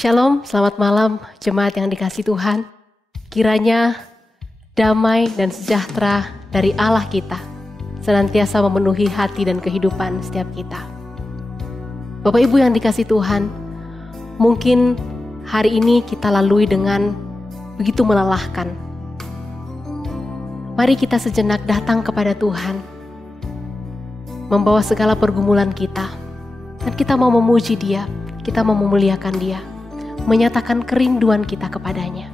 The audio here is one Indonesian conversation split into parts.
Shalom, selamat malam jemaat yang dikasihi Tuhan. Kiranya damai dan sejahtera dari Allah kita senantiasa memenuhi hati dan kehidupan setiap kita. Bapak Ibu yang dikasihi Tuhan, mungkin hari ini kita lalui dengan begitu melelahkan. Mari kita sejenak datang kepada Tuhan, membawa segala pergumulan kita, dan kita mau memuji Dia, kita mau memuliakan Dia, menyatakan kerinduan kita kepadanya.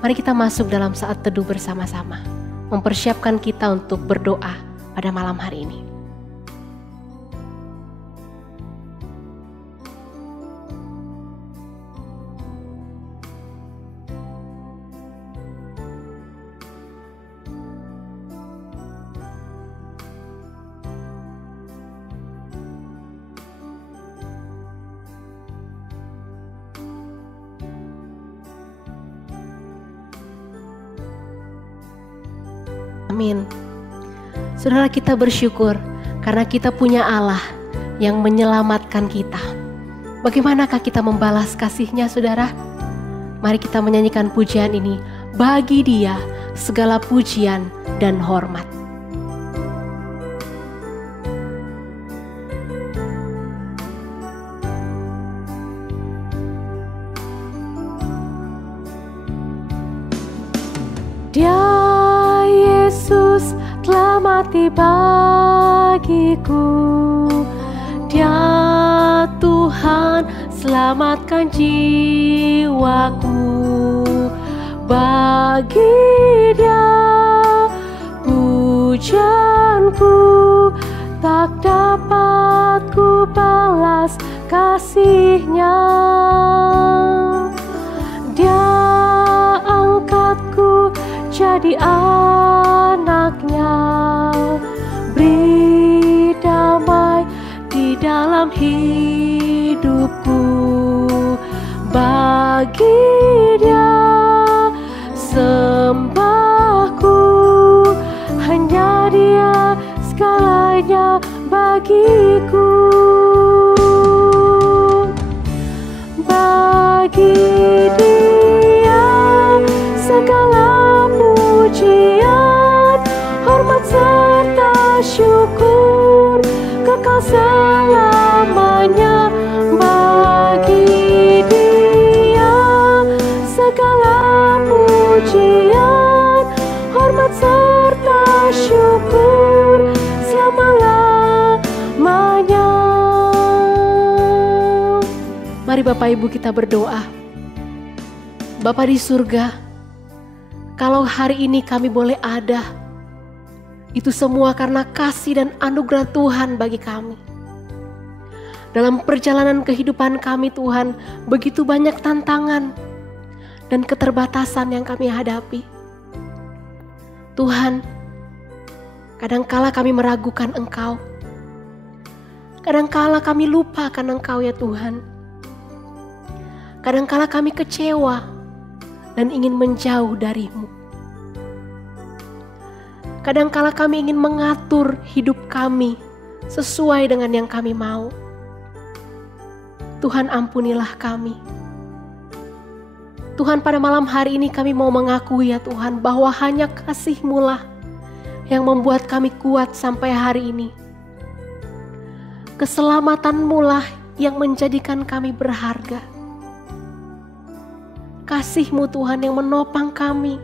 Mari kita masuk dalam saat teduh bersama-sama, mempersiapkan kita untuk berdoa pada malam hari ini. Amin. Saudara, kita bersyukur karena kita punya Allah yang menyelamatkan kita. Bagaimanakah kita membalas kasih-Nya, saudara? Mari kita menyanyikan pujian ini. Bagi Dia segala pujian dan hormat. Dia Yesus telah mati bagiku. Dia Tuhan selamatkan jiwaku. Bagi Dia pujianku tak dapat ku balas kasih-Nya. Dia angkatku jadi anaknya, beri damai di dalam hidupku. Bagi Dia sembahku, hanya Dia segalanya bagiku. Bagi Dia segala pujian, hormat serta syukur kekal selamanya. Bagi Dia segala pujian, hormat serta syukur selama-lamanya. Mari Bapak Ibu kita berdoa. Bapa di surga, kalau hari ini kami boleh ada, itu semua karena kasih dan anugerah Tuhan bagi kami. Dalam perjalanan kehidupan kami Tuhan, begitu banyak tantangan dan keterbatasan yang kami hadapi. Tuhan, kadangkala kami meragukan Engkau. Kadangkala kami lupakan Engkau ya Tuhan. Kadangkala kami kecewa dan ingin menjauh dari-Mu. Kadangkala kami ingin mengatur hidup kami sesuai dengan yang kami mau. Tuhan, ampunilah kami. Tuhan, pada malam hari ini kami mau mengakui ya Tuhan, bahwa hanya kasih-Mu lah yang membuat kami kuat sampai hari ini. Keselamatan-Mu lah yang menjadikan kami berharga. Kasih-Mu Tuhan yang menopang kami,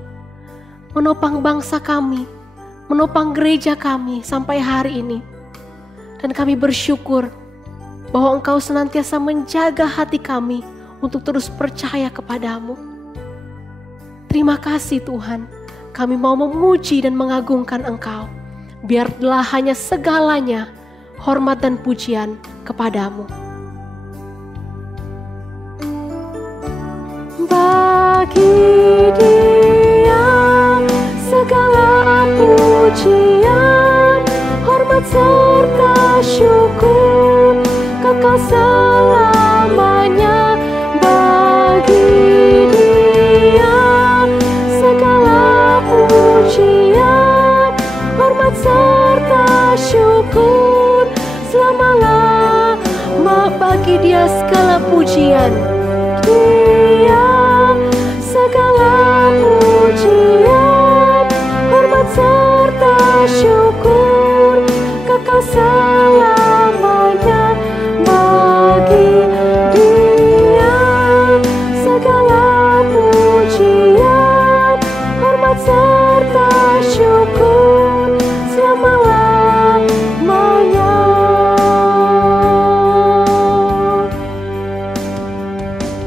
menopang bangsa kami, menopang gereja kami sampai hari ini. Dan kami bersyukur bahwa Engkau senantiasa menjaga hati kami untuk terus percaya kepada-Mu. Terima kasih Tuhan, kami mau memuji dan mengagungkan Engkau. Biarlah hanya segalanya hormat dan pujian kepada-Mu. Bagi Dia segala pujian, hormat serta syukur kekal selamanya. Bagi Dia segala pujian, hormat serta syukur selama-lama. Bagi Dia segala pujian.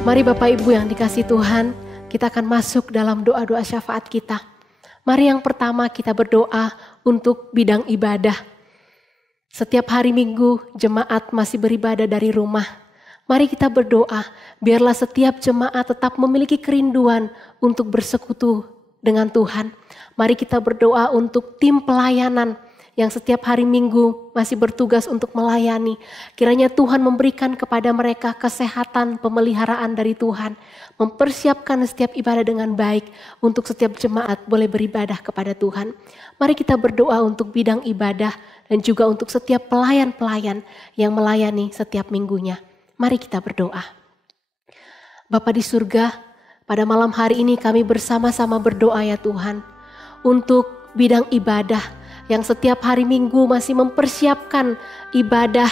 Mari Bapak Ibu yang dikasih Tuhan, kita akan masuk dalam doa-doa syafaat kita. Mari yang pertama kita berdoa untuk bidang ibadah. Setiap hari Minggu jemaat masih beribadah dari rumah. Mari kita berdoa, biarlah setiap jemaat tetap memiliki kerinduan untuk bersekutu dengan Tuhan. Mari kita berdoa untuk tim pelayanan yang setiap hari Minggu masih bertugas untuk melayani. Kiranya Tuhan memberikan kepada mereka kesehatan, pemeliharaan dari Tuhan. Mempersiapkan setiap ibadah dengan baik untuk setiap jemaat boleh beribadah kepada Tuhan. Mari kita berdoa untuk bidang ibadah dan juga untuk setiap pelayan-pelayan yang melayani setiap minggunya. Mari kita berdoa. Bapa di surga, pada malam hari ini kami bersama-sama berdoa ya Tuhan, untuk bidang ibadah yang setiap hari Minggu masih mempersiapkan ibadah,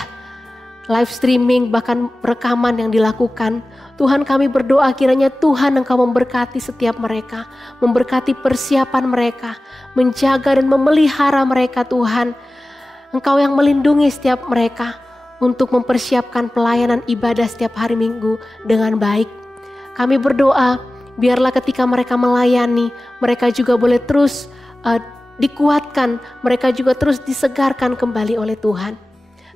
live streaming, bahkan rekaman yang dilakukan. Tuhan, kami berdoa kiranya Tuhan Engkau memberkati setiap mereka, memberkati persiapan mereka, menjaga dan memelihara mereka Tuhan. Engkau yang melindungi setiap mereka untuk mempersiapkan pelayanan ibadah setiap hari Minggu dengan baik. Kami berdoa, biarlah ketika mereka melayani, mereka juga boleh terus dikuatkan, mereka juga terus disegarkan kembali oleh Tuhan.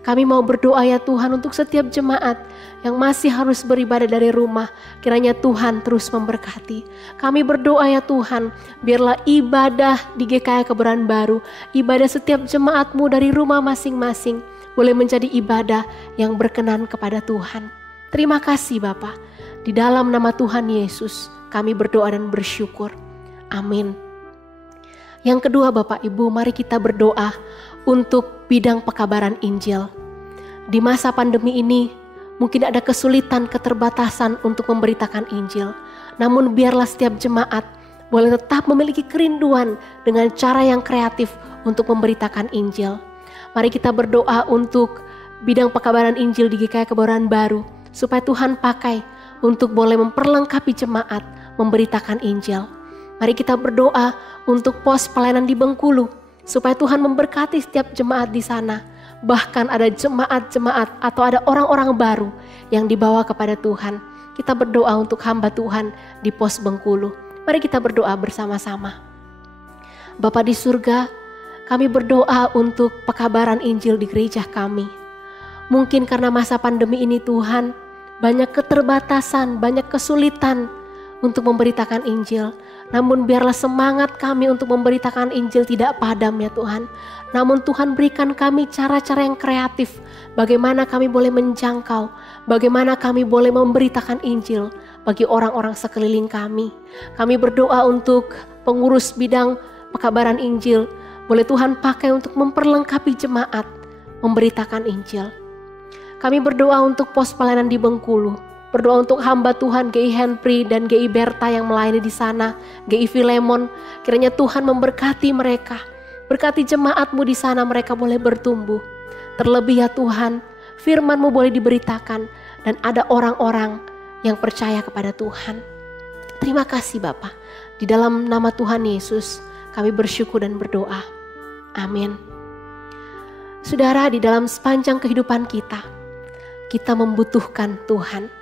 Kami mau berdoa ya Tuhan untuk setiap jemaat yang masih harus beribadah dari rumah. Kiranya Tuhan terus memberkati. Kami berdoa ya Tuhan, biarlah ibadah di GKI Kebayoran Baru, ibadah setiap jemaat-Mu dari rumah masing-masing boleh menjadi ibadah yang berkenan kepada Tuhan. Terima kasih Bapa. Di dalam nama Tuhan Yesus kami berdoa dan bersyukur. Amin. Yang kedua Bapak Ibu, mari kita berdoa untuk bidang pekabaran Injil. Di masa pandemi ini mungkin ada kesulitan, keterbatasan untuk memberitakan Injil. Namun biarlah setiap jemaat boleh tetap memiliki kerinduan dengan cara yang kreatif untuk memberitakan Injil. Mari kita berdoa untuk bidang pekabaran Injil di GKI Kebayoran Baru, supaya Tuhan pakai untuk boleh memperlengkapi jemaat memberitakan Injil. Mari kita berdoa untuk pos pelayanan di Bengkulu, supaya Tuhan memberkati setiap jemaat di sana. Bahkan ada jemaat-jemaat atau ada orang-orang baru yang dibawa kepada Tuhan. Kita berdoa untuk hamba Tuhan di pos Bengkulu. Mari kita berdoa bersama-sama. Bapa di surga, kami berdoa untuk pekabaran Injil di gereja kami. Mungkin karena masa pandemi ini Tuhan, banyak keterbatasan, banyak kesulitan untuk memberitakan Injil. Namun biarlah semangat kami untuk memberitakan Injil tidak padam ya Tuhan. Namun Tuhan berikan kami cara-cara yang kreatif. Bagaimana kami boleh menjangkau, bagaimana kami boleh memberitakan Injil bagi orang-orang sekeliling kami. Kami berdoa untuk pengurus bidang pekabaran Injil. Boleh Tuhan pakai untuk memperlengkapi jemaat memberitakan Injil. Kami berdoa untuk pos pelayanan di Bengkulu. Berdoa untuk hamba Tuhan GI Henry dan GI Berta yang melayani di sana, GI Filemon. Kiranya Tuhan memberkati mereka. Berkati jemaat-Mu di sana, mereka boleh bertumbuh. Terlebih ya Tuhan, firman-Mu boleh diberitakan dan ada orang-orang yang percaya kepada Tuhan. Terima kasih Bapa. Di dalam nama Tuhan Yesus, kami bersyukur dan berdoa. Amin. Saudara, di dalam sepanjang kehidupan kita membutuhkan Tuhan.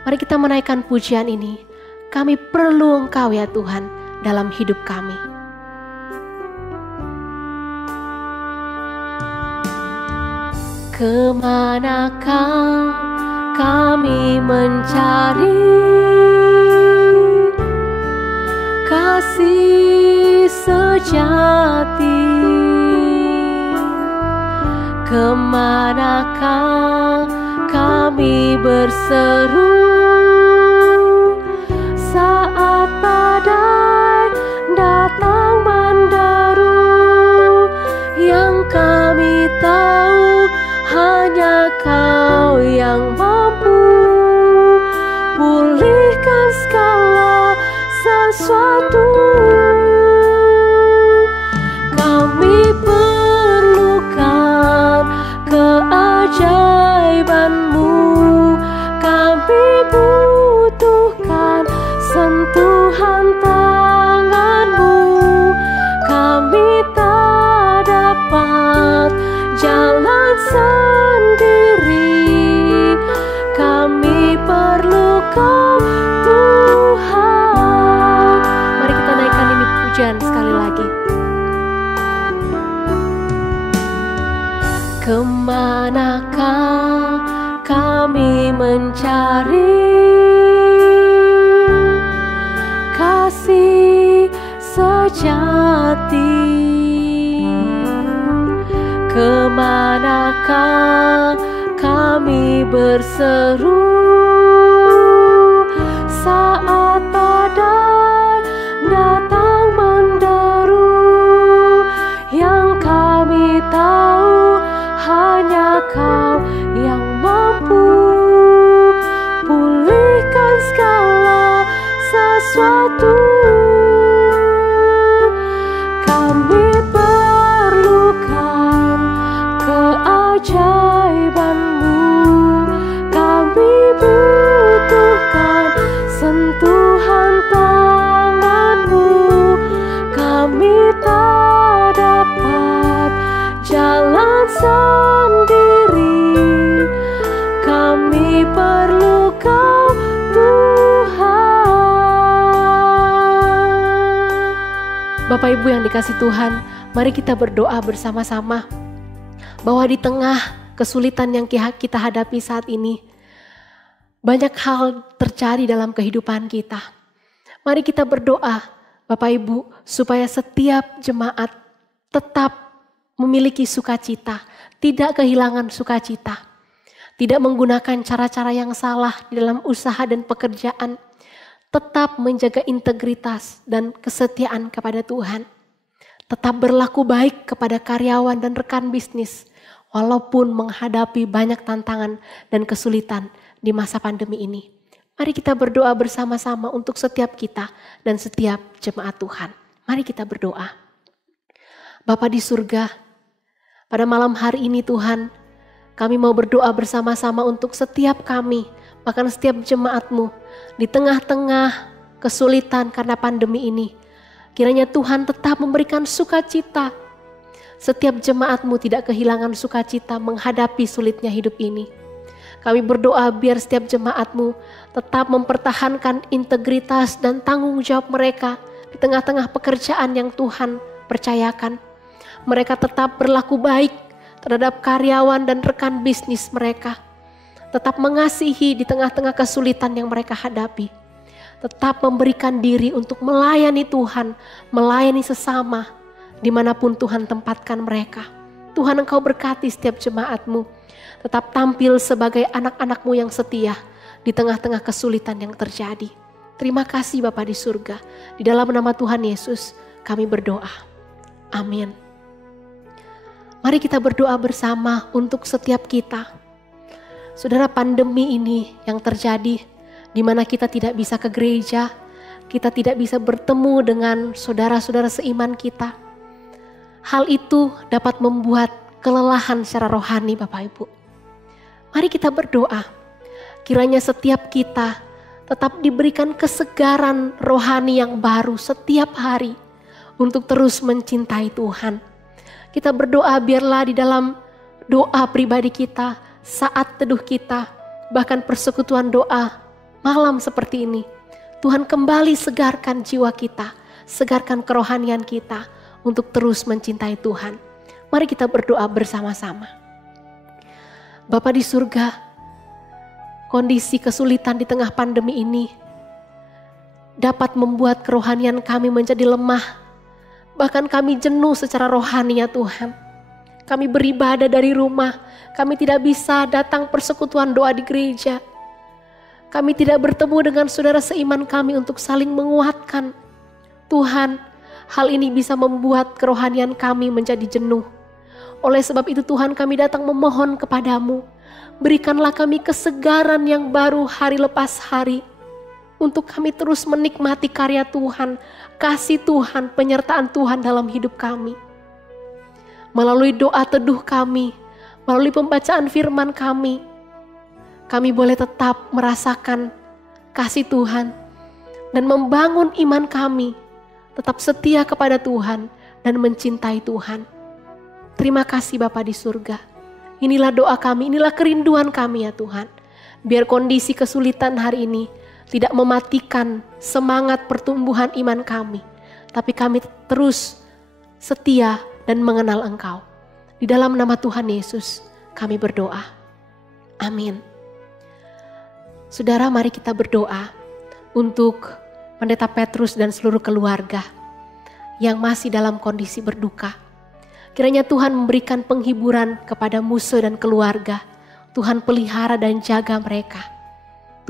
Mari kita menaikkan pujian ini. Kami perlu Engkau ya Tuhan dalam hidup kami. Kemanakah kami mencari kasih sejati? Kemanakah kami berseru saat badai datang menderu? Yang kami tahu hanya Kau yang mampu pulihkan segala sesuatu. Kami perlukan keajaiban-Mu, kami mencari kasih sejati. Kemanakah kami berseru saat badai datang menderu? Yang kami tahu hanya Kau yang mampu pulihkan segala sesuatu. Kami perlukan keajaiban-Mu, kami butuhkan sentuhan tangan-Mu. Kami tak dapat jalan sendiri, kami perlu Kau Tuhan. Bapak Ibu yang dikasih Tuhan, mari kita berdoa bersama-sama bahwa di tengah kesulitan yang kita hadapi saat ini, banyak hal terjadi dalam kehidupan kita. Mari kita berdoa Bapak Ibu supaya setiap jemaat tetap memiliki sukacita, tidak kehilangan sukacita, tidak menggunakan cara-cara yang salah di dalam usaha dan pekerjaan, tetap menjaga integritas dan kesetiaan kepada Tuhan, tetap berlaku baik kepada karyawan dan rekan bisnis, walaupun menghadapi banyak tantangan dan kesulitan di masa pandemi ini. Mari kita berdoa bersama-sama untuk setiap kita dan setiap jemaat Tuhan. Mari kita berdoa. Bapa di surga, pada malam hari ini Tuhan, kami mau berdoa bersama-sama untuk setiap kami, bahkan setiap jemaat-Mu di tengah-tengah kesulitan karena pandemi ini. Kiranya Tuhan tetap memberikan sukacita. Setiap jemaat-Mu tidak kehilangan sukacita menghadapi sulitnya hidup ini. Kami berdoa biar setiap jemaat-Mu tetap mempertahankan integritas dan tanggung jawab mereka di tengah-tengah pekerjaan yang Tuhan percayakan. Mereka tetap berlaku baik terhadap karyawan dan rekan bisnis mereka. Tetap mengasihi di tengah-tengah kesulitan yang mereka hadapi. Tetap memberikan diri untuk melayani Tuhan, melayani sesama dimanapun Tuhan tempatkan mereka. Tuhan, Engkau berkati setiap jemaat-Mu. Tetap tampil sebagai anak-anak-Mu yang setia di tengah-tengah kesulitan yang terjadi. Terima kasih Bapa di surga. Di dalam nama Tuhan Yesus kami berdoa. Amin. Mari kita berdoa bersama untuk setiap kita. Saudara, pandemi ini yang terjadi di mana kita tidak bisa ke gereja, kita tidak bisa bertemu dengan saudara-saudara seiman kita. Hal itu dapat membuat kelelahan secara rohani Bapak Ibu. Mari kita berdoa, kiranya setiap kita tetap diberikan kesegaran rohani yang baru setiap hari untuk terus mencintai Tuhan. Kita berdoa biarlah di dalam doa pribadi kita, saat teduh kita, bahkan persekutuan doa malam seperti ini, Tuhan kembali segarkan jiwa kita, segarkan kerohanian kita untuk terus mencintai Tuhan. Mari kita berdoa bersama-sama. Bapa di surga, kondisi kesulitan di tengah pandemi ini dapat membuat kerohanian kami menjadi lemah. Bahkan kami jenuh secara rohani ya Tuhan. Kami beribadah dari rumah, kami tidak bisa datang persekutuan doa di gereja. Kami tidak bertemu dengan saudara seiman kami untuk saling menguatkan. Tuhan, hal ini bisa membuat kerohanian kami menjadi jenuh. Oleh sebab itu Tuhan, kami datang memohon kepadamu, berikanlah kami kesegaran yang baru hari lepas hari, untuk kami terus menikmati karya Tuhan, kasih Tuhan, penyertaan Tuhan dalam hidup kami. Melalui doa teduh kami, melalui pembacaan firman kami boleh tetap merasakan kasih Tuhan dan membangun iman kami, tetap setia kepada Tuhan dan mencintai Tuhan. Terima kasih Bapa di surga. Inilah doa kami, inilah kerinduan kami ya Tuhan. Biar kondisi kesulitan hari ini tidak mematikan semangat pertumbuhan iman kami, tapi kami terus setia dan mengenal Engkau. Di dalam nama Tuhan Yesus kami berdoa. Amin. Saudara, mari kita berdoa untuk Pendeta Petrus dan seluruh keluarga yang masih dalam kondisi berduka. Kiranya Tuhan memberikan penghiburan kepada Muse dan keluarga. Tuhan pelihara dan jaga mereka.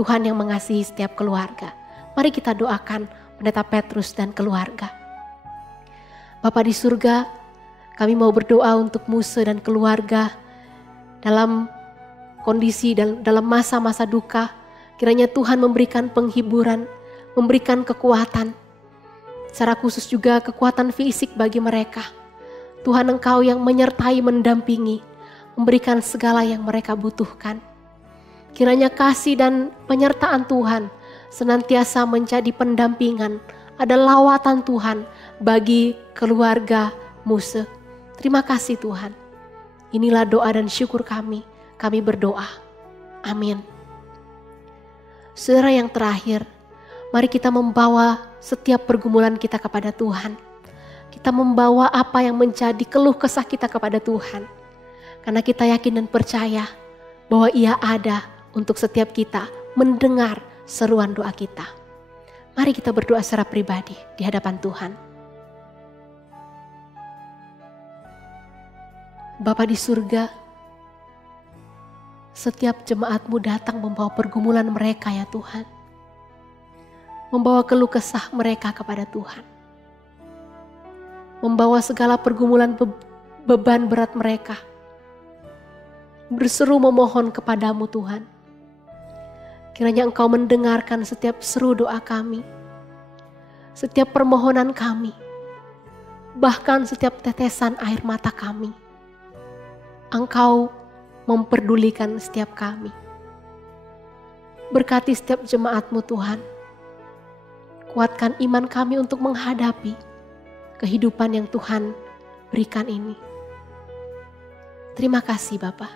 Tuhan yang mengasihi setiap keluarga. Mari kita doakan Pendeta Petrus dan keluarga. Bapa di surga, kami mau berdoa untuk Muse dan keluarga dalam kondisi dan dalam masa-masa duka. Kiranya Tuhan memberikan penghiburan, memberikan kekuatan, secara khusus juga kekuatan fisik bagi mereka. Tuhan, Engkau yang menyertai, mendampingi, memberikan segala yang mereka butuhkan. Kiranya kasih dan penyertaan Tuhan senantiasa menjadi pendampingan, ada lawatan Tuhan bagi keluarga Muse. Terima kasih Tuhan. Inilah doa dan syukur kami berdoa. Amin. Saudara, yang terakhir, mari kita membawa setiap pergumulan kita kepada Tuhan. Kita membawa apa yang menjadi keluh kesah kita kepada Tuhan. Karena kita yakin dan percaya bahwa Ia ada untuk setiap kita mendengar seruan doa kita. Mari kita berdoa secara pribadi di hadapan Tuhan. Bapa di surga, setiap jemaat-Mu datang membawa pergumulan mereka ya Tuhan. Membawa keluh kesah mereka kepada Tuhan. Membawa segala pergumulan beban berat mereka. Berseru memohon kepadamu Tuhan. Kiranya Engkau mendengarkan setiap seru doa kami. Setiap permohonan kami. Bahkan setiap tetesan air mata kami. Engkau memperdulikan setiap kami. Berkati setiap jemaat-Mu Tuhan. Kuatkan iman kami untuk menghadapi kehidupan yang Tuhan berikan ini. Terima kasih Bapa.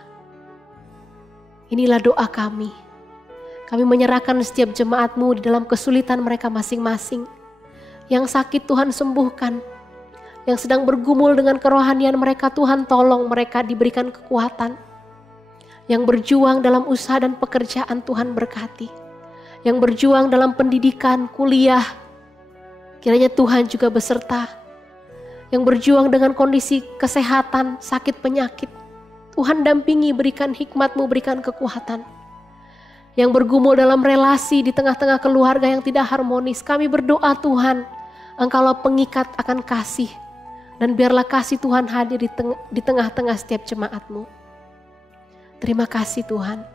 Inilah doa kami. Kami menyerahkan setiap jemaat-Mu di dalam kesulitan mereka masing-masing. Yang sakit Tuhan sembuhkan. Yang sedang bergumul dengan kerohanian mereka, Tuhan tolong mereka diberikan kekuatan. Yang berjuang dalam usaha dan pekerjaan, Tuhan berkati. Yang berjuang dalam pendidikan, kuliah, kiranya Tuhan juga beserta. Yang berjuang dengan kondisi kesehatan, sakit penyakit, Tuhan dampingi, berikan hikmat-Mu, berikan kekuatan. Yang bergumul dalam relasi di tengah-tengah keluarga yang tidak harmonis, kami berdoa Tuhan, Engkaulah pengikat akan kasih. Dan biarlah kasih Tuhan hadir di tengah-tengah setiap jemaat-Mu. Terima kasih Tuhan.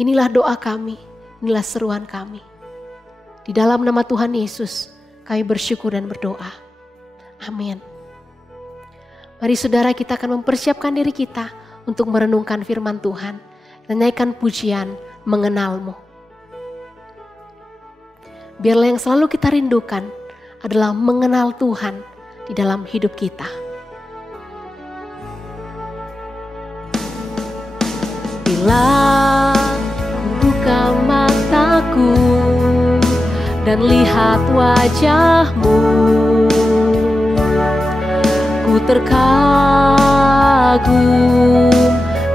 Inilah doa kami, inilah seruan kami. Di dalam nama Tuhan Yesus, kami bersyukur dan berdoa. Amin. Mari saudara, kita akan mempersiapkan diri kita untuk merenungkan firman Tuhan. Dan naikkan pujian mengenal-Mu. Biarlah yang selalu kita rindukan adalah mengenal Tuhan di dalam hidup kita. Bila ku buka mataku dan lihat wajah-Mu, ku terkagum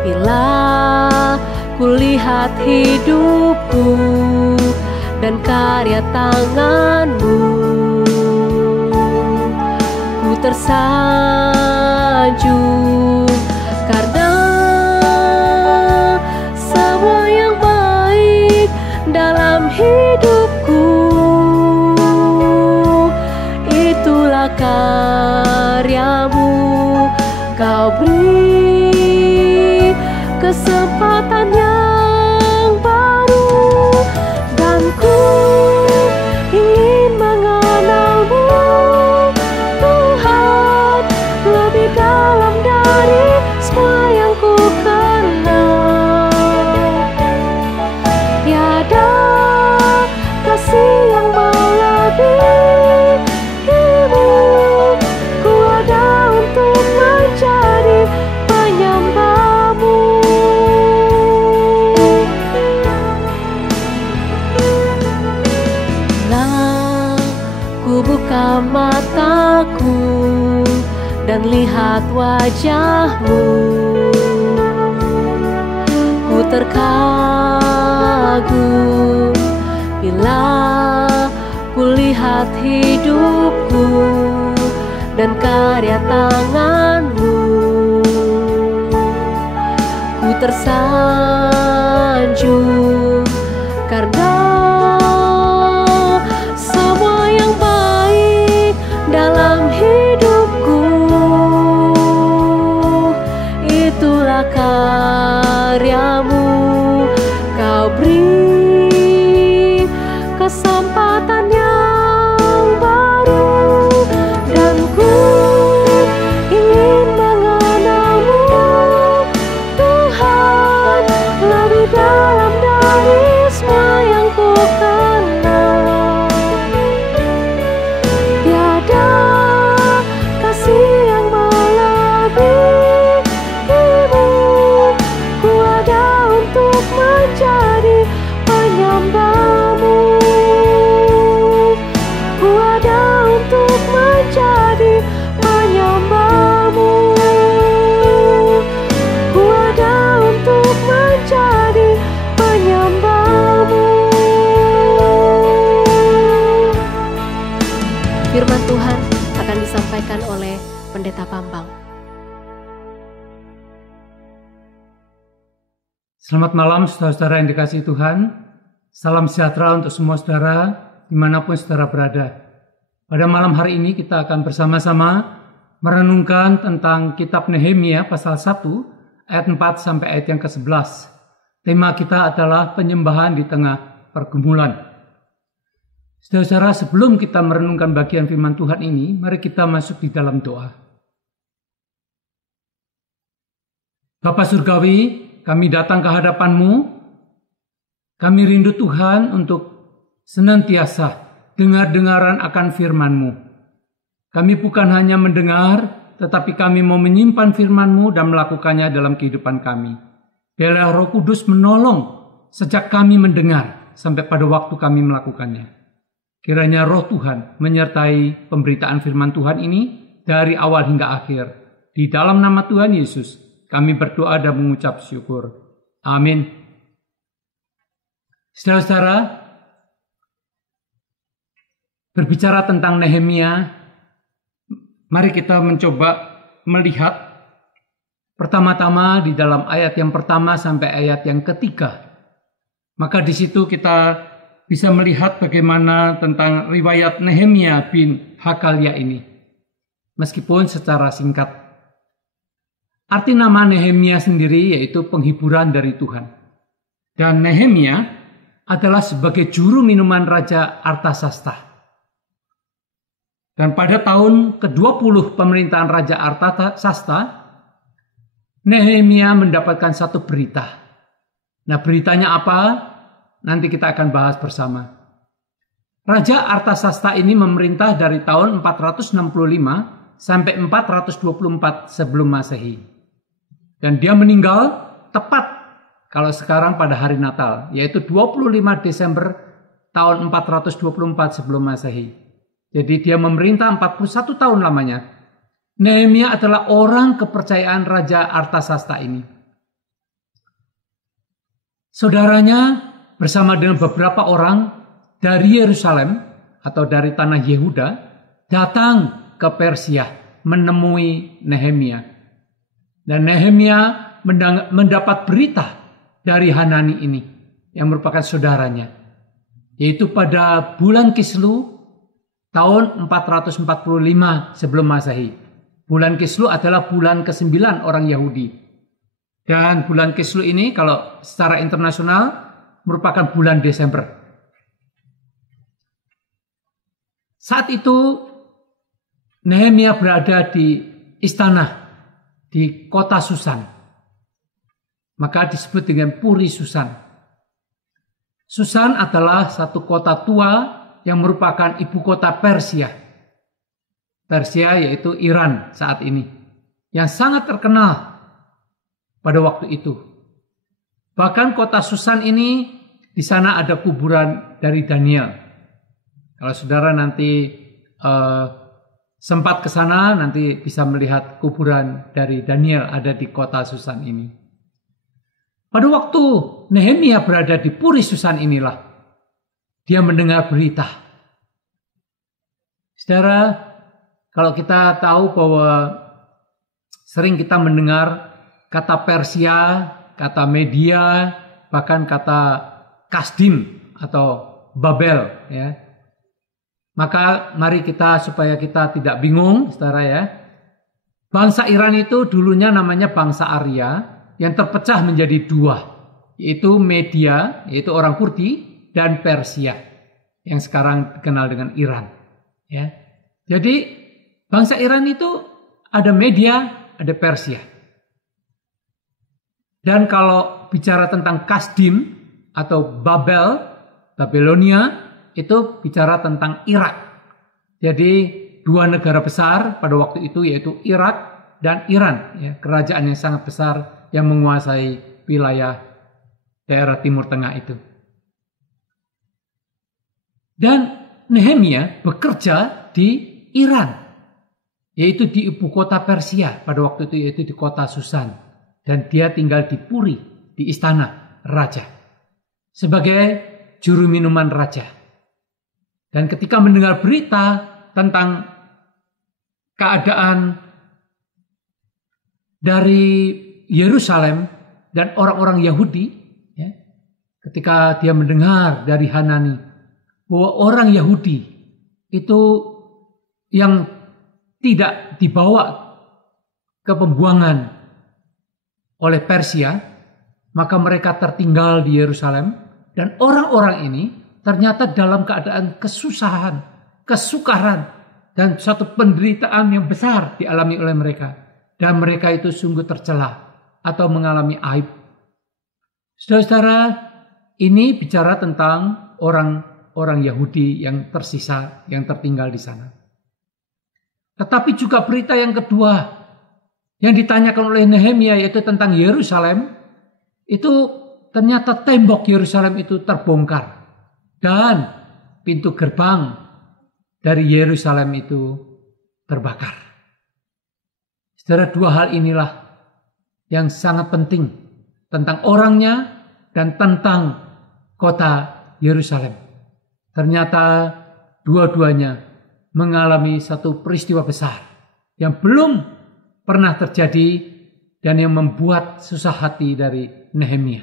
bila ku lihat hidupku dan karya tangan-Mu. Ku tersanjung karena semua yang baik dalam hidupku. Itulah karya-Mu, Kau beri kesempatan yang baru, dan ku ingin mengenal-Mu Tuhan lebih dalam dari semua yang ku kenal. Tiada kasih yang melebihi-Mu, ku ada untuk menjadi penyembah-Mu. Nah, ku buka mataku dan lihat wajah-Mu, ku terkagum agung bila kulihat hidupku dan karya tanganmu. Ku tersanjung karena semua yang baik dalam hidupku, itulah karyamu. Kau beri kesempatan yang baru, dan ku ingin mengenalmu, Tuhan, lebih dalam dari semua yang ku kenal. Tiada kasih yang melebihimu. Ku ada untuk menjadi penyembahmu. Ku ada untuk menjadi penyembahmu. Ku ada untuk menjadi penyembahmu. Firman Tuhan akan disampaikan oleh Pendeta Bambang. Selamat malam saudara-saudara yang dikasihi Tuhan. Salam sejahtera untuk semua saudara dimanapun saudara berada. Pada malam hari ini kita akan bersama-sama merenungkan tentang kitab Nehemia pasal 1 ayat 4 sampai ayat yang ke-11. Tema kita adalah penyembahan di tengah pergumulan. Saudara-saudara, sebelum kita merenungkan bagian firman Tuhan ini, mari kita masuk di dalam doa. Bapa Surgawi, kami datang ke hadapan-Mu. Kami rindu Tuhan untuk senantiasa dengar-dengaran akan firman-Mu. Kami bukan hanya mendengar, tetapi kami mau menyimpan firman-Mu dan melakukannya dalam kehidupan kami. Biarlah Roh Kudus menolong sejak kami mendengar sampai pada waktu kami melakukannya. Kiranya Roh Tuhan menyertai pemberitaan firman Tuhan ini dari awal hingga akhir. Di dalam nama Tuhan Yesus, kami berdoa dan mengucap syukur. Amin. Saudara-saudara, berbicara tentang Nehemia, mari kita mencoba melihat pertama-tama di dalam ayat yang pertama sampai ayat yang ketiga. Maka di situ kita bisa melihat bagaimana tentang riwayat Nehemia bin Hakalia ini. Meskipun secara singkat. Arti nama Nehemia sendiri yaitu penghiburan dari Tuhan. Dan Nehemia adalah sebagai juru minuman Raja Artasasta. Dan pada tahun ke-20 pemerintahan Raja Artasasta, Nehemia mendapatkan satu berita. Nah, beritanya apa? Nanti kita akan bahas bersama. Raja Artasasta ini memerintah dari tahun 465 sampai 424 sebelum Masehi. Dan dia meninggal tepat kalau sekarang pada hari Natal, yaitu 25 Desember tahun 424 sebelum Masehi. Jadi dia memerintah 41 tahun lamanya. Nehemia adalah orang kepercayaan Raja Artasasta ini. Saudaranya bersama dengan beberapa orang dari Yerusalem atau dari tanah Yehuda datang ke Persia menemui Nehemia. Dan Nehemia mendapat berita dari Hanani ini yang merupakan saudaranya. Yaitu pada bulan Kislu tahun 445 sebelum Masehi. Bulan Kislu adalah bulan ke-9 orang Yahudi. Dan bulan Kislu ini kalau secara internasional merupakan bulan Desember. Saat itu Nehemia berada di istana di kota Susan. Maka disebut dengan Puri Susan. Susan adalah satu kota tua yang merupakan ibu kota Persia. Persia yaitu Iran saat ini. Yang sangat terkenal pada waktu itu. Bahkan kota Susan ini, di sana ada kuburan dari Daniel. Kalau saudara nanti sempat ke sana, nanti bisa melihat kuburan dari Daniel ada di kota Susan ini. Pada waktu Nehemia berada di Puri Susan inilah, dia mendengar berita. Saudara, kalau kita tahu bahwa sering kita mendengar kata Persia, kata Media, bahkan kata Kasdim atau Babel, ya. Maka mari kita, supaya kita tidak bingung, saudara ya. Bangsa Iran itu dulunya namanya bangsa Arya yang terpecah menjadi dua, yaitu Media, yaitu orang Kurdi, dan Persia yang sekarang dikenal dengan Iran. Ya. Jadi bangsa Iran itu ada Media, ada Persia. Dan kalau bicara tentang Kasdim atau Babel, Babilonia, itu bicara tentang Irak. Jadi dua negara besar pada waktu itu, yaitu Irak dan Iran, ya, kerajaan yang sangat besar yang menguasai wilayah daerah Timur Tengah itu. Dan Nehemia bekerja di Iran, yaitu di ibu kota Persia pada waktu itu, yaitu di kota Susan. Dan dia tinggal di Puri, di istana raja, sebagai juru minuman raja. Dan ketika mendengar berita tentang keadaan dari Yerusalem dan orang-orang Yahudi, ya, ketika dia mendengar dari Hanani bahwa orang Yahudi itu yang tidak dibawa ke pembuangan oleh Persia, maka mereka tertinggal di Yerusalem, dan orang-orang ini ternyata dalam keadaan kesusahan, kesukaran, dan suatu penderitaan yang besar dialami oleh mereka. Dan mereka itu sungguh tercela atau mengalami aib. Saudara-saudara, ini bicara tentang orang Yahudi yang tersisa, yang tertinggal di sana. Tetapi juga berita yang kedua yang ditanyakan oleh Nehemia, yaitu tentang Yerusalem. Itu ternyata tembok Yerusalem itu terbongkar. Dan pintu gerbang dari Yerusalem itu terbakar. Saudara, dua hal inilah yang sangat penting tentang orangnya dan tentang kota Yerusalem. Ternyata dua-duanya mengalami satu peristiwa besar yang belum pernah terjadi dan yang membuat susah hati dari Nehemia.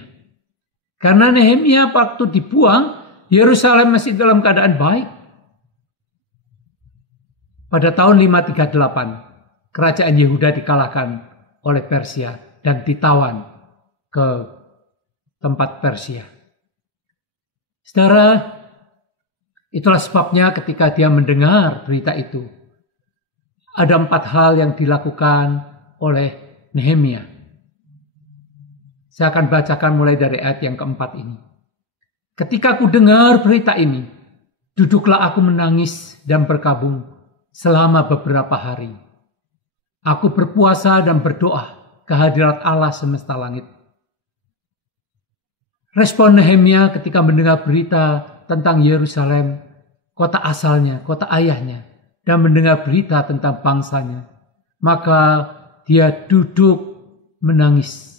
Karena Nehemia waktu dibuang, Yerusalem masih dalam keadaan baik. Pada tahun 538, kerajaan Yehuda dikalahkan oleh Persia dan ditawan ke tempat Persia. Saudara, itulah sebabnya ketika dia mendengar berita itu, ada 4 hal yang dilakukan oleh Nehemia. Saya akan bacakan mulai dari ayat yang keempat ini. Ketika aku dengar berita ini, duduklah aku menangis dan berkabung selama beberapa hari. Aku berpuasa dan berdoa ke hadirat Allah semesta langit. Respon Nehemia ketika mendengar berita tentang Yerusalem, kota asalnya, kota ayahnya, dan mendengar berita tentang bangsanya, maka dia duduk menangis.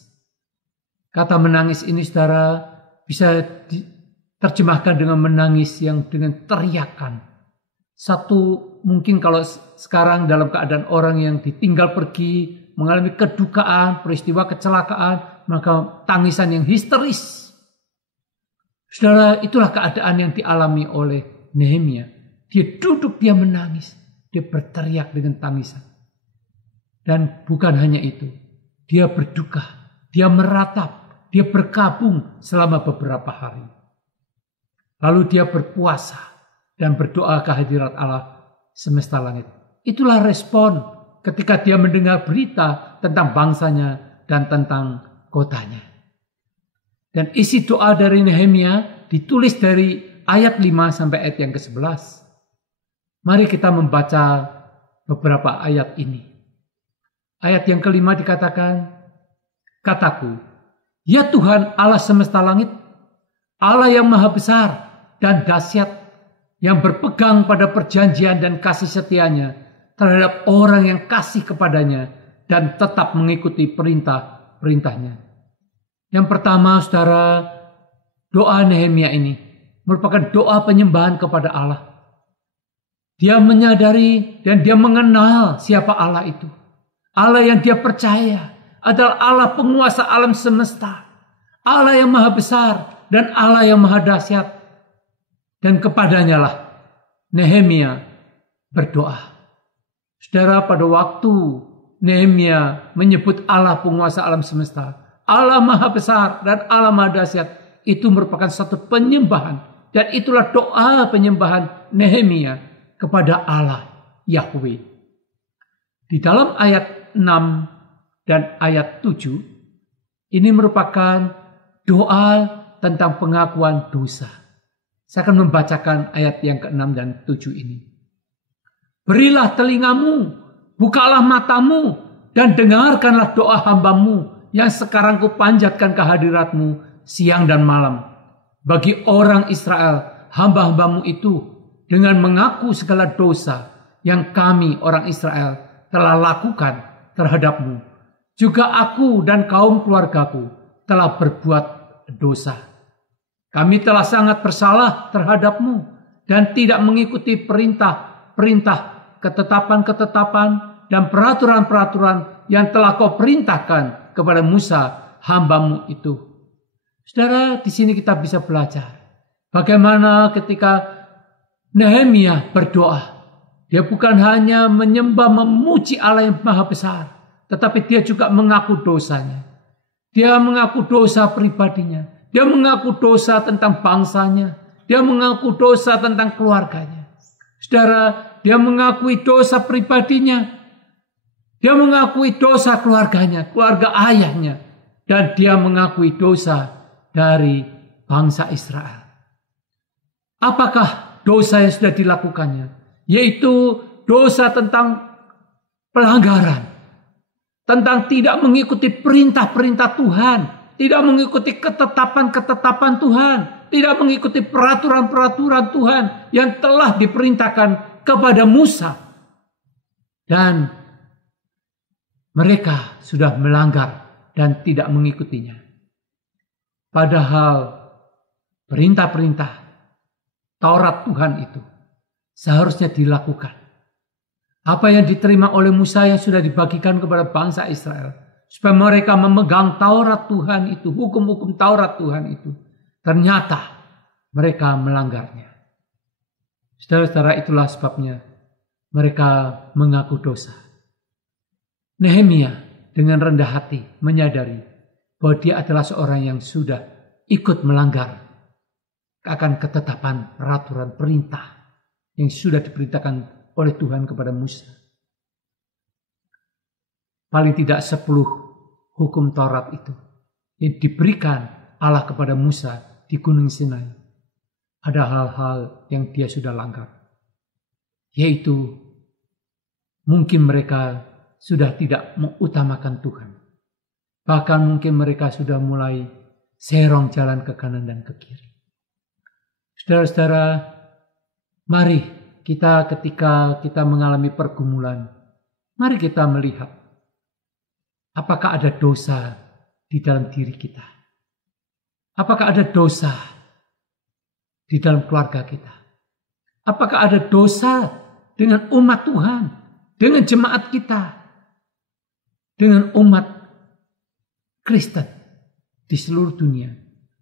Kata menangis ini, saudara, bisa diterjemahkan dengan menangis yang dengan teriakan. Satu, mungkin kalau sekarang dalam keadaan orang yang ditinggal pergi, mengalami kedukaan, peristiwa kecelakaan, maka tangisan yang histeris. Saudara, itulah keadaan yang dialami oleh Nehemia. Dia duduk, dia menangis, dia berteriak dengan tangisan. Dan bukan hanya itu, dia berduka, dia meratap, dia berkabung selama beberapa hari. Lalu dia berpuasa dan berdoa ke hadirat Allah semesta langit. Itulah respon ketika dia mendengar berita tentang bangsanya dan tentang kotanya. Dan isi doa dari Nehemia ditulis dari ayat 5 sampai ayat yang ke-11. Mari kita membaca beberapa ayat ini. Ayat yang ke-5 dikatakan, kataku, ya Tuhan Allah semesta langit, Allah yang maha besar dan dahsyat, yang berpegang pada perjanjian dan kasih setianya terhadap orang yang kasih kepadanya dan tetap mengikuti perintah-perintahnya. Yang pertama, saudara, doa Nehemia ini merupakan doa penyembahan kepada Allah. Dia menyadari dan dia mengenal siapa Allah itu. Allah yang dia percaya adalah Allah penguasa alam semesta. Allah yang maha besar dan Allah yang maha dahsyat. Dan kepadanya lah Nehemia berdoa. Saudara, pada waktu Nehemia menyebut Allah penguasa alam semesta, Allah maha besar dan Allah maha dahsyat, itu merupakan satu penyembahan. Dan itulah doa penyembahan Nehemia kepada Allah Yahweh. Di dalam ayat 6 dan ayat 7, ini merupakan doa tentang pengakuan dosa. Saya akan membacakan ayat yang ke-6 dan 7 ini. Berilah telingamu, bukalah matamu, dan dengarkanlah doa hambamu yang sekarang kupanjatkan kehadiratmu siang dan malam. Bagi orang Israel, hamba-hambamu itu, dengan mengaku segala dosa yang kami orang Israel telah lakukan terhadapmu. Juga aku dan kaum keluargaku telah berbuat dosa. Kami telah sangat bersalah terhadapmu dan tidak mengikuti perintah-perintah, ketetapan-ketetapan dan peraturan-peraturan yang telah kau perintahkan kepada Musa hambamu itu. Saudara, di sini kita bisa belajar bagaimana ketika Nehemia berdoa. Dia bukan hanya menyembah memuji Allah yang maha besar, tetapi dia juga mengaku dosanya. Dia mengaku dosa pribadinya. Dia mengaku dosa tentang bangsanya. Dia mengaku dosa tentang keluarganya. Saudara, dia mengakui dosa pribadinya. Dia mengakui dosa keluarganya, keluarga ayahnya. Dan dia mengakui dosa dari bangsa Israel. Apakah dosa yang sudah dilakukannya? Yaitu dosa tentang pelanggaran. Tentang tidak mengikuti perintah-perintah Tuhan. Tidak mengikuti ketetapan-ketetapan Tuhan. Tidak mengikuti peraturan-peraturan Tuhan yang telah diperintahkan kepada Musa. Dan mereka sudah melanggar dan tidak mengikutinya. Padahal perintah-perintah Taurat Tuhan itu seharusnya dilakukan. Apa yang diterima oleh Musa yang sudah dibagikan kepada bangsa Israel, supaya mereka memegang Taurat Tuhan itu, hukum-hukum Taurat Tuhan itu. Ternyata mereka melanggarnya. Saudara-saudara, itulah sebabnya mereka mengaku dosa. Nehemia dengan rendah hati menyadari bahwa dia adalah seorang yang sudah ikut melanggar akan ketetapan peraturan perintah yang sudah diperintahkan oleh Tuhan kepada Musa. Paling tidak 10 hukum Taurat itu yang diberikan Allah kepada Musa di Gunung Sinai. Ada hal-hal yang dia sudah langgar. Yaitu mungkin mereka sudah tidak mengutamakan Tuhan. Bahkan mungkin mereka sudah mulai serong jalan ke kanan dan ke kiri. Saudara-saudara, mari kita ketika kita mengalami pergumulan, mari kita melihat apakah ada dosa di dalam diri kita. Apakah ada dosa di dalam keluarga kita. Apakah ada dosa dengan umat Tuhan, dengan jemaat kita, dengan umat Kristen di seluruh dunia,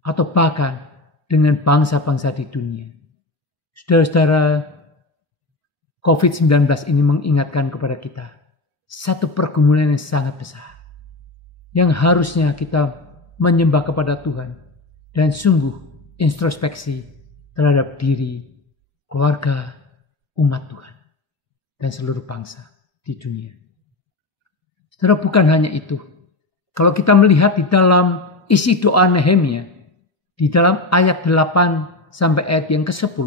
atau bahkan dengan bangsa-bangsa di dunia. Saudara-saudara, COVID-19 ini mengingatkan kepada kita satu pergumulan yang sangat besar, yang harusnya kita menyembah kepada Tuhan dan sungguh introspeksi terhadap diri, keluarga, umat Tuhan, dan seluruh bangsa di dunia. Saudara, bukan hanya itu. Kalau kita melihat di dalam isi doa Nehemia, di dalam ayat 8 sampai ayat yang ke-10,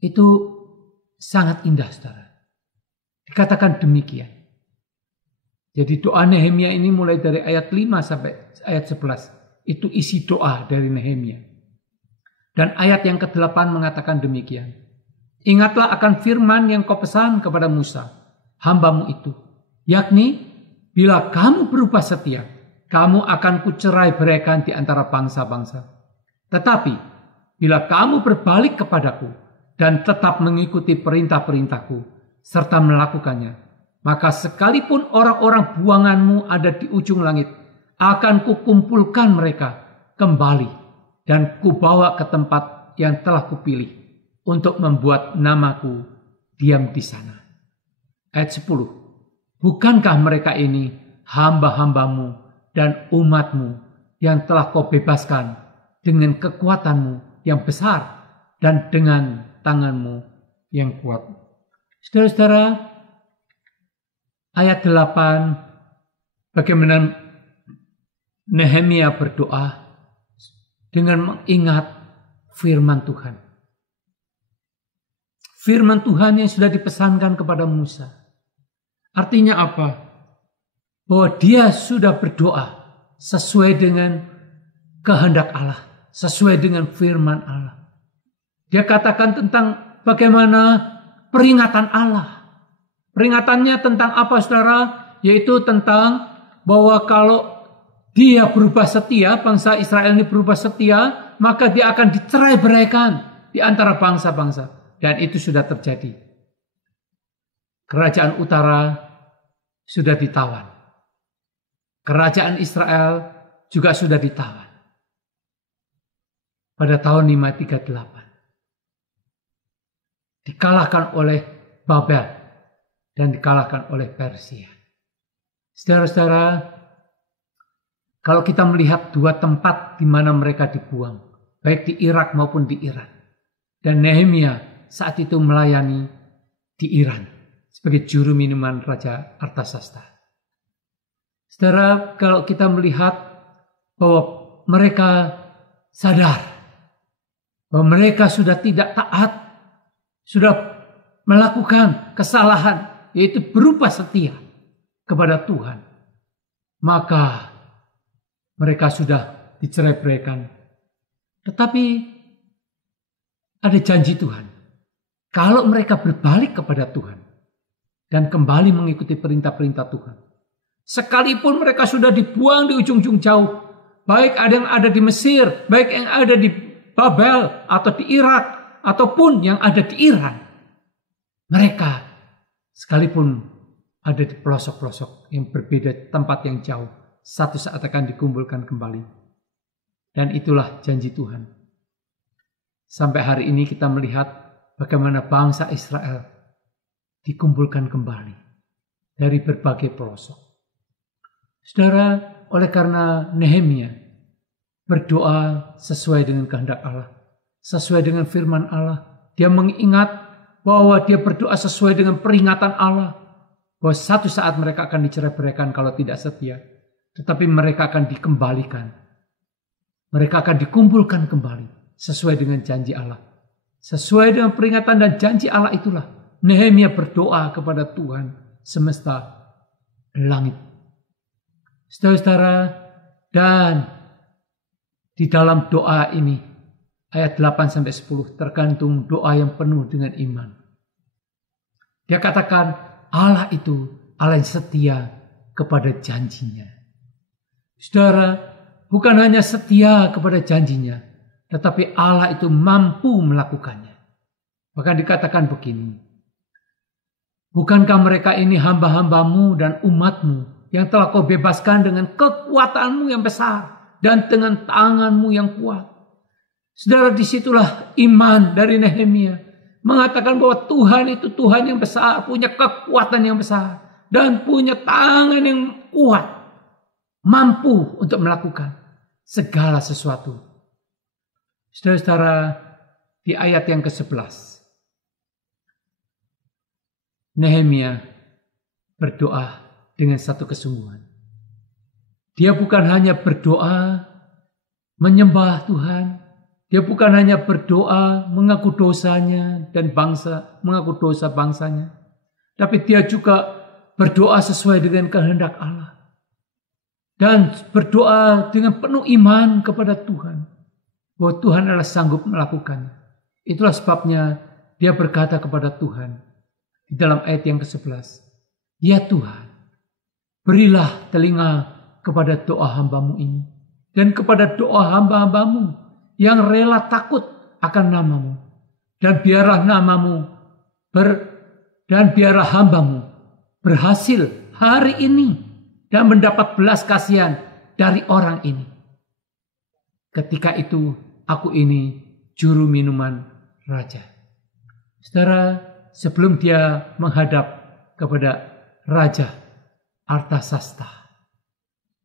itu sangat indah, saudara. Dikatakan demikian. Jadi doa Nehemia ini mulai dari ayat 5 sampai ayat 11. Itu isi doa dari Nehemia. Dan ayat yang ke-8 mengatakan demikian. Ingatlah akan firman yang kau pesan kepada Musa, hambamu itu. Yakni, bila kamu berubah setia kamu akan kucerai-beraikan di antara bangsa-bangsa. Tetapi bila kamu berbalik kepadaku dan tetap mengikuti perintah-perintahku serta melakukannya, maka sekalipun orang-orang buanganmu ada di ujung langit, akan kukumpulkan mereka kembali dan kubawa ke tempat yang telah kupilih untuk membuat namaku diam di sana. Ayat 10. Bukankah mereka ini hamba-hambamu dan umatmu yang telah kau bebaskan dengan kekuatanmu yang besar dan dengan tanganmu yang kuat? Saudara-saudara, ayat 8, bagaimana Nehemia berdoa dengan mengingat firman Tuhan. Firman Tuhan yang sudah dipesankan kepada Musa. Artinya apa? Bahwa dia sudah berdoa sesuai dengan kehendak Allah, sesuai dengan firman Allah. Dia katakan tentang bagaimana peringatan Allah. Peringatannya tentang apa, saudara? Yaitu tentang bahwa kalau dia berubah setia, bangsa Israel ini berubah setia, maka dia akan dicerai-beraikan di antara bangsa-bangsa. Dan itu sudah terjadi. Kerajaan utara sudah ditawan. Kerajaan Israel juga sudah ditawan. Pada tahun 538. Dikalahkan oleh Babel dan dikalahkan oleh Persia. Saudara-saudara, kalau kita melihat dua tempat di mana mereka dibuang, baik di Irak maupun di Iran. Dan Nehemia saat itu melayani di Iran sebagai juru minuman Raja Artasasta. Saudara, kalau kita melihat bahwa mereka sadar bahwa mereka sudah tidak taat, sudah melakukan kesalahan, yaitu berubah setia kepada Tuhan, maka mereka sudah dicerai-beraikan. Tetapi ada janji Tuhan. Kalau mereka berbalik kepada Tuhan dan kembali mengikuti perintah-perintah Tuhan, sekalipun mereka sudah dibuang di ujung-ujung jauh, baik ada yang ada di Mesir, baik yang ada di Babel atau di Irak, ataupun yang ada di Iran, mereka sekalipun ada di pelosok-pelosok yang berbeda, tempat yang jauh, satu saat akan dikumpulkan kembali. Dan itulah janji Tuhan. Sampai hari ini kita melihat bagaimana bangsa Israel dikumpulkan kembali dari berbagai pelosok. Saudara, oleh karena Nehemia berdoa sesuai dengan kehendak Allah, sesuai dengan firman Allah, dia mengingat bahwa dia berdoa sesuai dengan peringatan Allah, bahwa satu saat mereka akan dicerai-beraikan kalau tidak setia, tetapi mereka akan dikembalikan. Mereka akan dikumpulkan kembali sesuai dengan janji Allah. Sesuai dengan peringatan dan janji Allah itulah Nehemia berdoa kepada Tuhan semesta langit. Saudara-saudara, dan di dalam doa ini ayat 8-10 tergantung doa yang penuh dengan iman. Dia katakan Allah itu Allah yang setia kepada janjinya. Saudara, bukan hanya setia kepada janjinya, tetapi Allah itu mampu melakukannya. Bahkan dikatakan begini, bukankah mereka ini hamba-hambamu dan umatmu yang telah kau bebaskan dengan kekuatanmu yang besar dan dengan tanganmu yang kuat. Saudara, disitulah iman dari Nehemia. Mengatakan bahwa Tuhan itu Tuhan yang besar, punya kekuatan yang besar, dan punya tangan yang kuat. Mampu untuk melakukan segala sesuatu. Saudara-saudara, di ayat yang ke-11. Nehemia berdoa dengan satu kesungguhan. Dia bukan hanya berdoa menyembah Tuhan. Dia bukan hanya berdoa mengaku dosanya dan mengaku dosa bangsanya. Tapi dia juga berdoa sesuai dengan kehendak Allah. Dan berdoa dengan penuh iman kepada Tuhan. Bahwa Tuhan adalah sanggup melakukannya. Itulah sebabnya dia berkata kepada Tuhan. Di dalam ayat yang ke-11. Ya Tuhan, berilah telinga kepada doa hambamu ini. Dan kepada doa hamba-hambamu yang rela takut akan namamu. Dan biarlah biarlah hambamu berhasil hari ini dan mendapat belas kasihan dari orang ini. Ketika itu aku ini juru minuman raja. Saudara, sebelum dia menghadap kepada Raja Artasasta,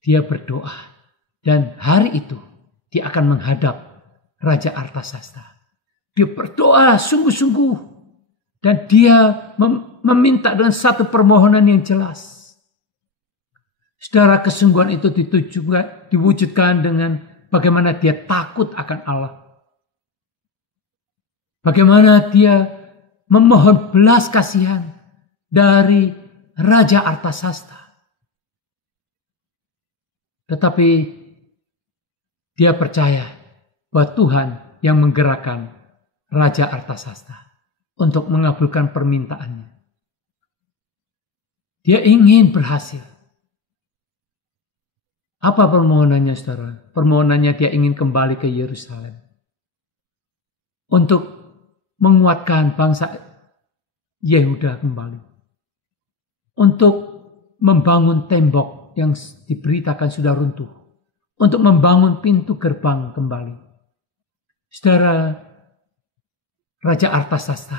dia berdoa. Dan hari itu dia akan menghadap Raja Artasasta. Dia berdoa sungguh-sungguh. Dan dia meminta dengan satu permohonan yang jelas. Saudara, kesungguhan itu diwujudkan dengan bagaimana dia takut akan Allah. Bagaimana dia memohon belas kasihan dari Raja Artasasta. Tetapi dia percaya bahwa Tuhan yang menggerakkan Raja Artasasta untuk mengabulkan permintaannya. Dia ingin berhasil. Apa permohonannya, saudara? Permohonannya dia ingin kembali ke Yerusalem. Untuk menguatkan bangsa Yehuda kembali. Untuk membangun tembok yang diberitakan sudah runtuh. Untuk membangun pintu gerbang kembali. Saudara, Raja Artasasta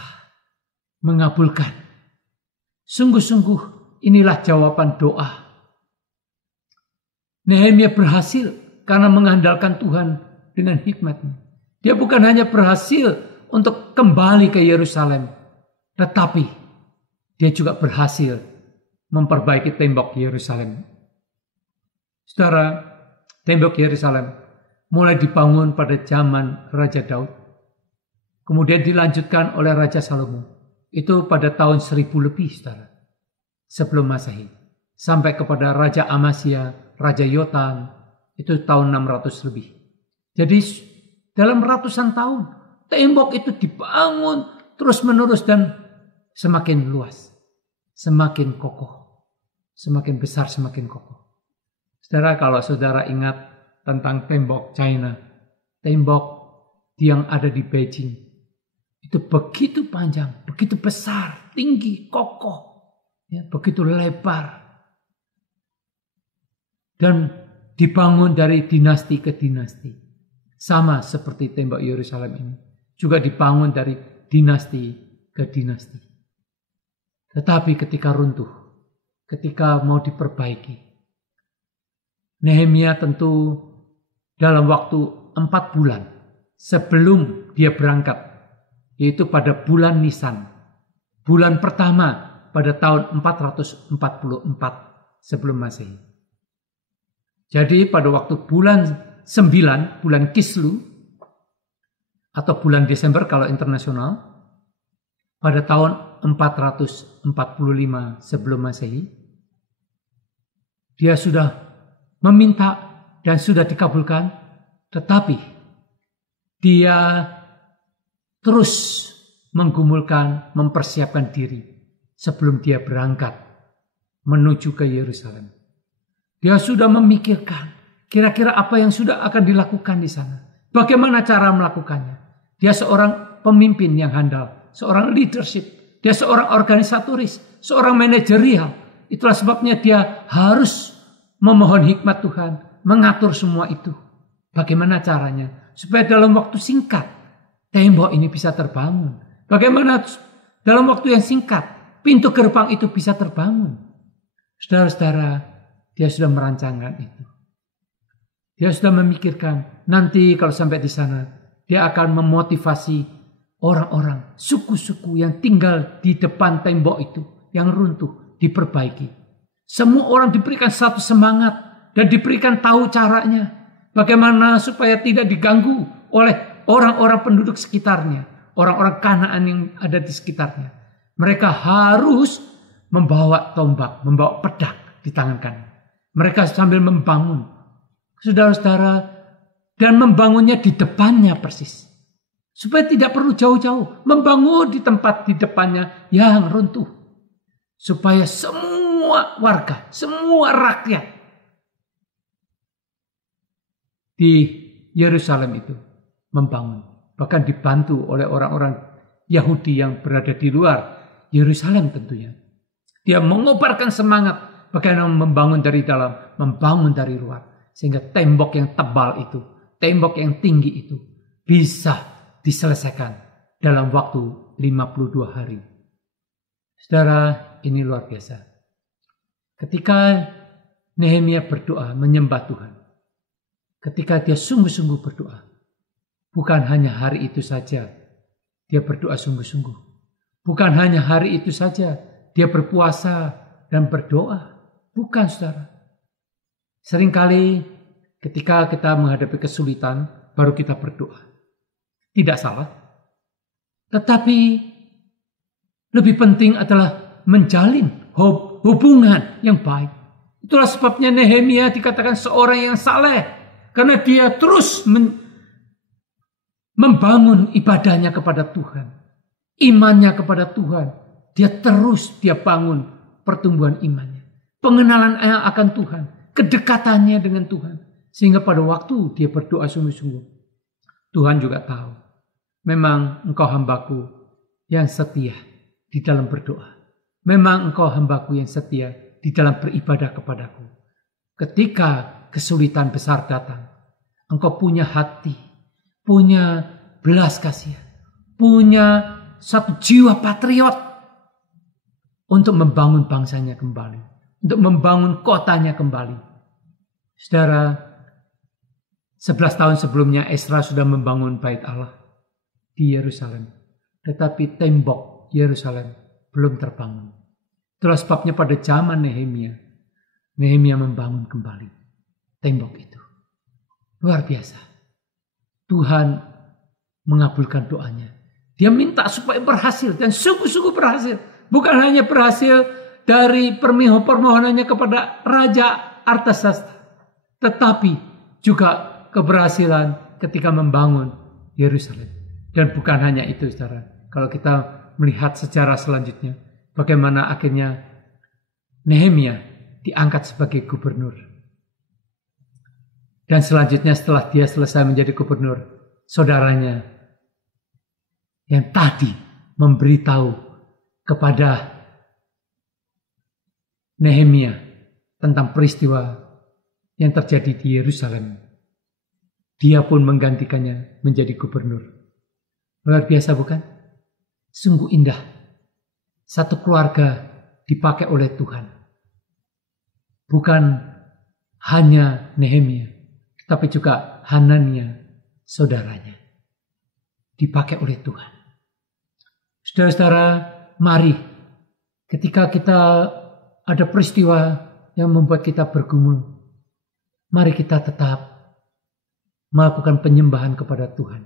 mengabulkan. Sungguh-sungguh inilah jawaban doa. Nehemia berhasil karena mengandalkan Tuhan dengan hikmat-Nya. Dia bukan hanya berhasil untuk kembali ke Yerusalem, tetapi dia juga berhasil memperbaiki tembok Yerusalem. Saudara, tembok Yerusalem mulai dibangun pada zaman Raja Daud. Kemudian dilanjutkan oleh Raja Salomo. Itu pada tahun 1000 lebih, saudara. Sebelum Masehi. Sampai kepada Raja Amasya, Raja Yotam. Itu tahun 600 lebih. Jadi dalam ratusan tahun, tembok itu dibangun terus-menerus dan semakin luas. Semakin kokoh. Semakin besar, semakin kokoh. Saudara, kalau saudara ingat tentang tembok China, tembok yang ada di Beijing, itu begitu panjang, begitu besar, tinggi, kokoh, ya, begitu lebar. Dan dibangun dari dinasti ke dinasti. Sama seperti tembok Yerusalem ini. Juga dibangun dari dinasti ke dinasti. Tetapi ketika runtuh, ketika mau diperbaiki, Nehemia tentu dalam waktu 4 bulan sebelum dia berangkat, yaitu pada bulan Nisan, bulan pertama pada tahun 444 sebelum Masehi. Jadi pada waktu bulan 9, bulan Kislu, atau bulan Desember kalau internasional, pada tahun 445 sebelum Masehi, dia sudah meminta dan sudah dikabulkan, tetapi dia terus menggumulkan, mempersiapkan diri sebelum dia berangkat menuju ke Yerusalem. Dia sudah memikirkan kira-kira apa yang sudah akan dilakukan di sana. Bagaimana cara melakukannya. Dia seorang pemimpin yang handal, seorang leadership, dia seorang organisatoris, seorang manajerial. Itulah sebabnya dia harus memohon hikmat Tuhan, mengatur semua itu. Bagaimana caranya supaya dalam waktu singkat tembok ini bisa terbangun. Bagaimana dalam waktu yang singkat pintu gerbang itu bisa terbangun. Saudara-saudara, dia sudah merancangkan itu. Dia sudah memikirkan nanti kalau sampai di sana dia akan memotivasi orang-orang, suku-suku yang tinggal di depan tembok itu yang runtuh diperbaiki. Semua orang diberikan satu semangat dan diberikan tahu caranya. Bagaimana supaya tidak diganggu oleh orang-orang penduduk sekitarnya. Orang-orang Kanaan yang ada di sekitarnya. Mereka harus membawa tombak, membawa pedang di tangan kanan. Mereka sambil membangun. Saudara-saudara, dan membangunnya di depannya persis. Supaya tidak perlu jauh-jauh. Membangun di tempat di depannya yang runtuh. Supaya semua warga, semua rakyat di Yerusalem itu membangun. Bahkan dibantu oleh orang-orang Yahudi yang berada di luar Yerusalem tentunya. Dia mengobarkan semangat bagaimana membangun dari dalam, membangun dari luar. Sehingga tembok yang tebal itu, tembok yang tinggi itu bisa diselesaikan dalam waktu 52 hari. Saudara, ini luar biasa. Ketika Nehemia berdoa menyembah Tuhan, ketika dia sungguh-sungguh berdoa, bukan hanya hari itu saja dia berdoa sungguh-sungguh, bukan hanya hari itu saja dia berpuasa dan berdoa, bukan saudara. Seringkali ketika kita menghadapi kesulitan baru kita berdoa, tidak salah, tetapi lebih penting adalah menjalin hubungan yang baik. Itulah sebabnya Nehemia dikatakan seorang yang saleh, karena dia terus membangun ibadahnya kepada Tuhan, imannya kepada Tuhan. Dia bangun pertumbuhan imannya, pengenalan akan Tuhan, kedekatannya dengan Tuhan. Sehingga pada waktu dia berdoa sungguh-sungguh, Tuhan juga tahu, memang engkau hambaku yang setia di dalam berdoa. Memang engkau hambaku yang setia di dalam beribadah kepadaku. Ketika kesulitan besar datang, engkau punya hati, punya belas kasihan, punya satu jiwa patriot untuk membangun bangsanya kembali, untuk membangun kotanya kembali. Saudara, 11 tahun sebelumnya Ezra sudah membangun bait Allah di Yerusalem, tetapi tembok Yerusalem belum terbangun. Itulah sebabnya pada zaman Nehemia membangun kembali tembok itu. Luar biasa. Tuhan mengabulkan doanya. Dia minta supaya berhasil dan sungguh-sungguh berhasil. Bukan hanya berhasil dari permohonannya kepada Raja Artasasta, tetapi juga keberhasilan ketika membangun Yerusalem. Dan bukan hanya itu, saudara. Kalau kita melihat sejarah selanjutnya, bagaimana akhirnya Nehemia diangkat sebagai gubernur. Dan selanjutnya setelah dia selesai menjadi gubernur, saudaranya yang tadi memberitahu kepada Nehemia tentang peristiwa yang terjadi di Yerusalem, dia pun menggantikannya menjadi gubernur. Luar biasa bukan? Sungguh indah. Satu keluarga dipakai oleh Tuhan. Bukan hanya Nehemia, tapi juga Hanania, saudaranya. Dipakai oleh Tuhan. Saudara-saudara, mari ketika kita ada peristiwa yang membuat kita bergumul, mari kita tetap melakukan penyembahan kepada Tuhan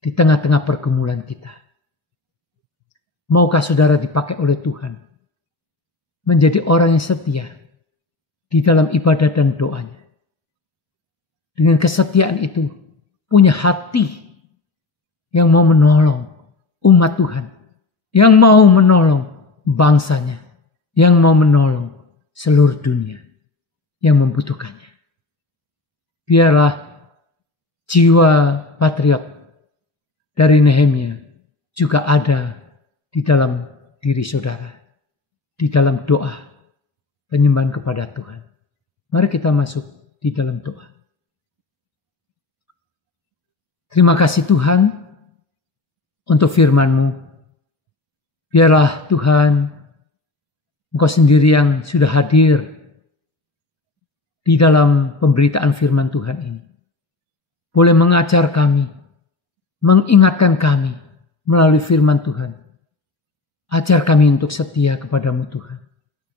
di tengah-tengah pergumulan kita. Maukah saudara dipakai oleh Tuhan menjadi orang yang setia di dalam ibadah dan doanya? Dengan kesetiaan itu punya hati yang mau menolong umat Tuhan, yang mau menolong bangsanya, yang mau menolong seluruh dunia yang membutuhkannya. Biarlah jiwa patriot dari Nehemia juga ada di dalam diri saudara, di dalam doa penyembahan kepada Tuhan. Mari kita masuk di dalam doa. Terima kasih Tuhan untuk firman-Mu. Biarlah Tuhan, Engkau sendiri yang sudah hadir di dalam pemberitaan firman Tuhan ini, boleh mengajar kami, mengingatkan kami melalui firman Tuhan. Ajar kami untuk setia kepadamu Tuhan.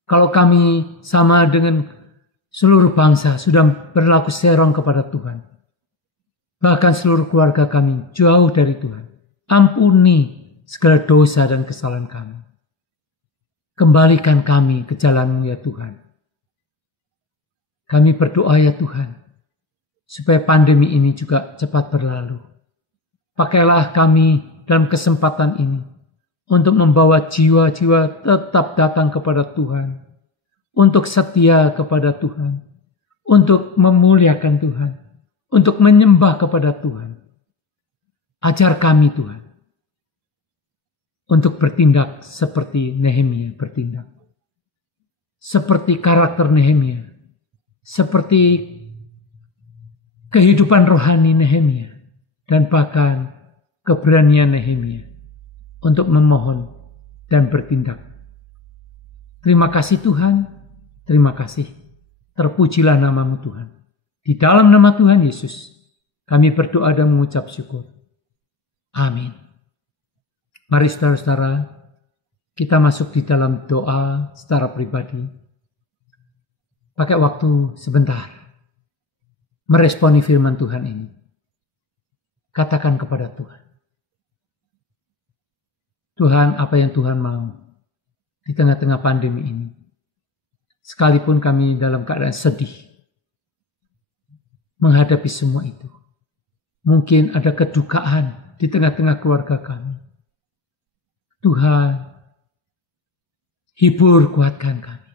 Kalau kami sama dengan seluruh bangsa sudah berlaku serong kepada Tuhan, bahkan seluruh keluarga kami jauh dari Tuhan, ampuni segala dosa dan kesalahan kami. Kembalikan kami ke jalan-Mu ya Tuhan. Kami berdoa ya Tuhan, supaya pandemi ini juga cepat berlalu. Pakailah kami dalam kesempatan ini untuk membawa jiwa-jiwa tetap datang kepada Tuhan, untuk setia kepada Tuhan, untuk memuliakan Tuhan, untuk menyembah kepada Tuhan. Ajar kami Tuhan untuk bertindak seperti Nehemia bertindak. Seperti karakter Nehemia. Seperti kehidupan rohani Nehemia. Dan bahkan keberanian Nehemia untuk memohon dan bertindak. Terima kasih Tuhan. Terima kasih. Terpujilah nama-Mu Tuhan. Di dalam nama Tuhan Yesus, kami berdoa dan mengucap syukur. Amin. Mari saudara-saudara, kita masuk di dalam doa secara pribadi. Pakai waktu sebentar. Meresponi firman Tuhan ini. Katakan kepada Tuhan. Tuhan, apa yang Tuhan mau di tengah-tengah pandemi ini. Sekalipun kami dalam keadaan sedih menghadapi semua itu. Mungkin ada kedukaan di tengah-tengah keluarga kami. Tuhan, hibur, kuatkan kami.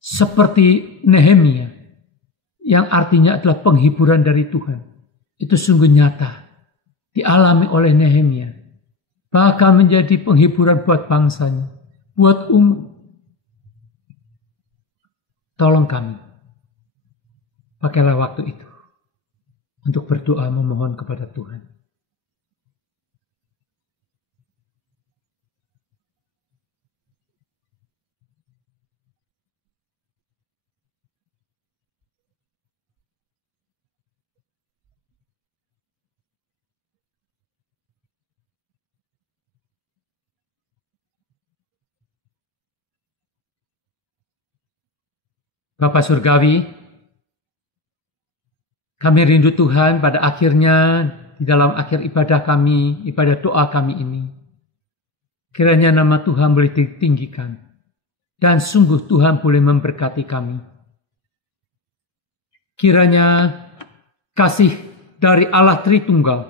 Seperti Nehemia, yang artinya adalah penghiburan dari Tuhan. Itu sungguh nyata dialami oleh Nehemia. Bahkan menjadi penghiburan buat bangsanya, buat umat. Tolong kami, pakailah waktu itu untuk berdoa memohon kepada Tuhan. Bapa Surgawi, kami rindu Tuhan pada akhirnya di dalam akhir ibadah kami, ibadah doa kami ini. Kiranya nama Tuhan boleh ditinggikan dan sungguh Tuhan boleh memberkati kami. Kiranya kasih dari Allah Tritunggal,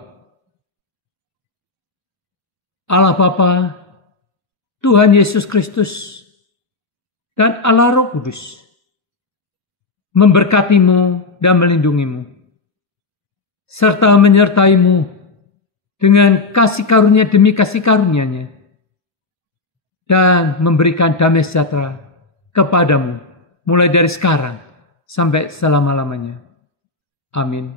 Allah Bapa, Tuhan Yesus Kristus, dan Allah Roh Kudus memberkatimu dan melindungimu, serta menyertaimu dengan kasih karunia demi kasih karunia-Nya, dan memberikan damai sejahtera kepadamu, mulai dari sekarang sampai selama-lamanya. Amin.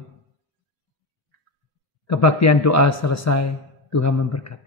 Kebaktian doa selesai, Tuhan memberkati.